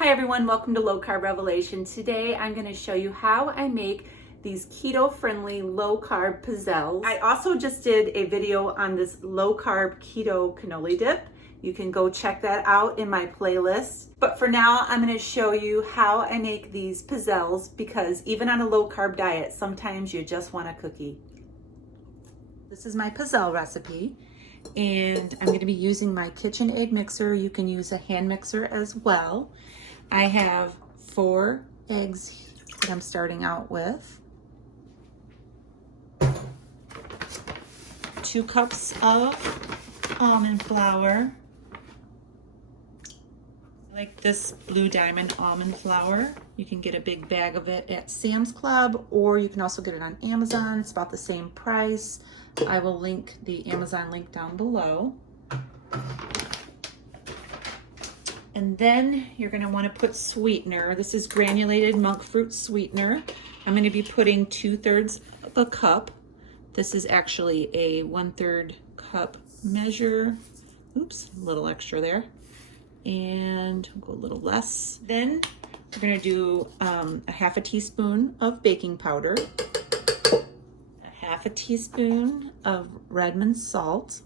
Hi everyone, welcome to Low Carb Revelation. Today I'm going to show you how I make these keto-friendly low-carb pizzelles. I also just did a video on this low-carb keto cannoli dip. You can go check that out in my playlist. But for now, I'm going to show you how I make these pizzelles because even on a low-carb diet, sometimes you just want a cookie. This is my pizzelle recipe, and I'm going to be using my KitchenAid mixer. You can use a hand mixer as well. I have 4 eggs that I'm starting out with, 2 cups of almond flour. I like this Blue Diamond almond flour. You can get a big bag of it at Sam's Club, or you can also get it on Amazon. It's about the same price. I will link the Amazon link down below. And then you're going to want to put sweetener. This is granulated monk fruit sweetener. I'm going to be putting 2/3 of a cup. This is actually a 1/3 cup measure. Oops, a little extra there. And I'll go a little less. Then we're going to do a 1/2 teaspoon of baking powder, a 1/2 teaspoon of Redmond salt.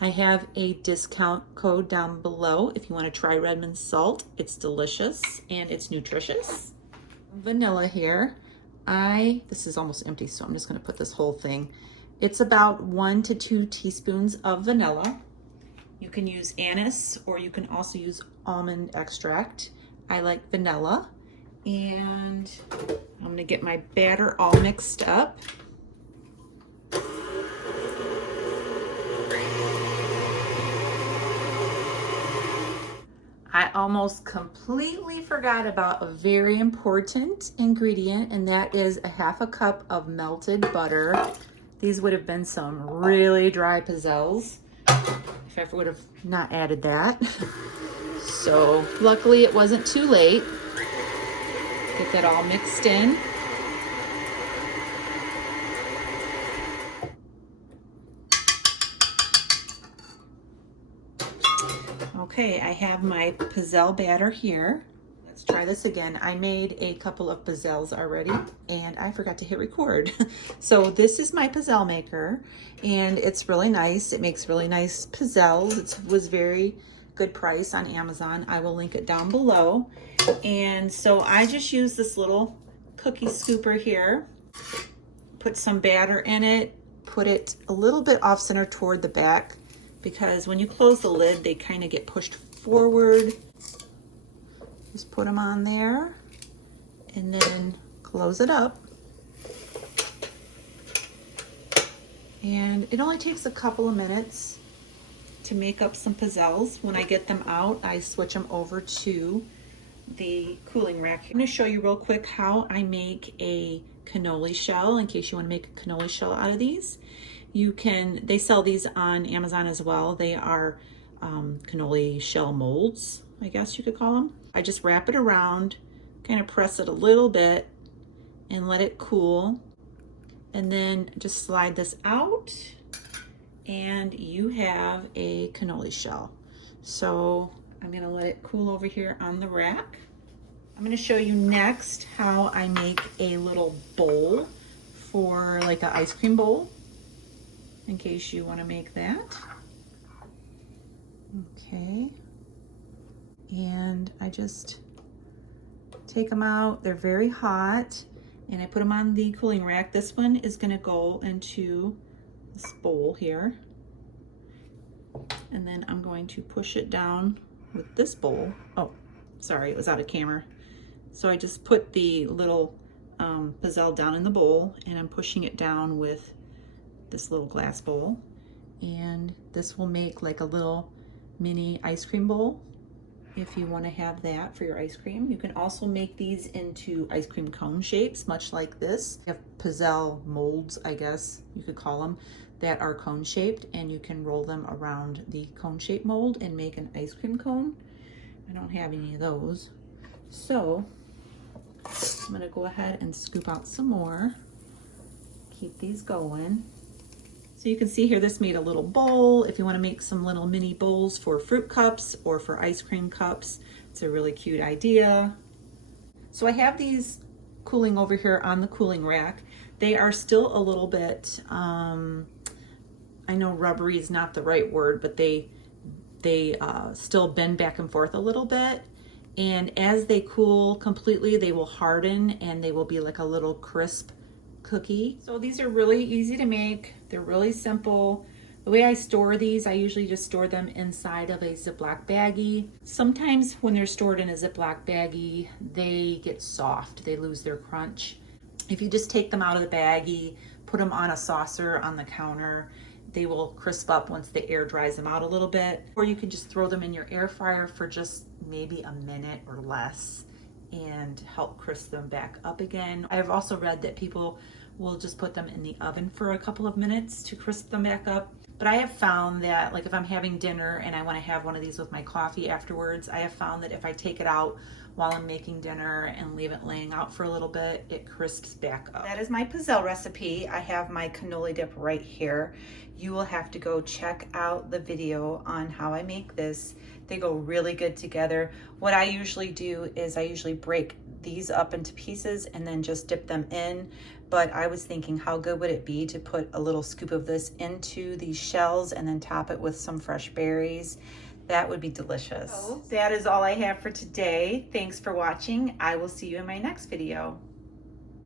I have a discount code down below if you want to try Redmond salt. It's delicious and it's nutritious. Vanilla here. This is almost empty, so I'm just going to put this whole thing. It's about 1 to 2 teaspoons of vanilla. You can use anise, or you can also use almond extract. I like vanilla. And I'm going to get my batter all mixed up. I almost completely forgot about a very important ingredient, and that is a 1/2 cup of melted butter. These would have been some really dry pizzelles if I would have not added that. So luckily it wasn't too late. Get that all mixed in. Okay, I have my pizzelle batter here. Let's try this again. I made a couple of pizzelles already and I forgot to hit record. So this is my Pizzelle Maker and it's really nice. It makes really nice pizzelles. It was very good price on Amazon. I will link it down below. And so I just use this little cookie scooper here, put some batter in it, put it a little bit off center toward the back, because when you close the lid, they kind of get pushed forward. Just put them on there and then close it up. And it only takes a couple of minutes to make up some pizzelles. When I get them out, I switch them over to the cooling rack. I'm going to show you real quick how I make a cannoli shell, in case you want to make a cannoli shell out of these. They sell these on Amazon as well. They are cannoli shell molds, I guess you could call them. I just wrap it around, kind of press it a little bit and let it cool. And then just slide this out and you have a cannoli shell. So I'm gonna let it cool over here on the rack. I'm gonna show you next how I make a little bowl for like an ice cream bowl, in case you want to make that. Okay. And I just take them out. They're very hot and I put them on the cooling rack. This one is going to go into this bowl here. And then I'm going to push it down with this bowl. Oh, sorry, it was out of camera. So I just put the little pizzelle down in the bowl and I'm pushing it down with this little glass bowl, and this will make like a little mini ice cream bowl if you want to have that for your ice cream. You can also make these into ice cream cone shapes, much like this. You have pizzelle molds, I guess you could call them, that are cone shaped, and you can roll them around the cone shape mold and make an ice cream cone. I don't have any of those, so I'm gonna go ahead and scoop out some more. Keep these going. So you can see here, this made a little bowl. If you want to make some little mini bowls for fruit cups or for ice cream cups, It's a really cute idea. So I have these cooling over here on the cooling rack. They are still a little bit, I know rubbery is not the right word, but they still bend back and forth a little bit. And as they cool completely, they will harden and they will be like a little crisp cookie. So these are really easy to make. They're really simple. The way I store these, I usually just store them inside of a Ziploc baggie. Sometimes when they're stored in a Ziploc baggie, they get soft. They lose their crunch. If you just take them out of the baggie, put them on a saucer on the counter, they will crisp up once the air dries them out a little bit. Or you can just throw them in your air fryer for just maybe a minute or less and help crisp them back up again. I've also read that people will just put them in the oven for a couple of minutes to crisp them back up. But I have found that, like, if I'm having dinner and I want to have one of these with my coffee afterwards, I have found that if I take it out while I'm making dinner and leave it laying out for a little bit, it crisps back up. That is my Pizzelle recipe. I have my cannoli dip right here. You will have to go check out the video on how I make this. They go really good together. What I usually do is I usually break these up into pieces and then just dip them in. But I was thinking, how good would it be to put a little scoop of this into these shells and then top it with some fresh berries? That would be delicious. So that is all I have for today. Thanks for watching. I will see you in my next video.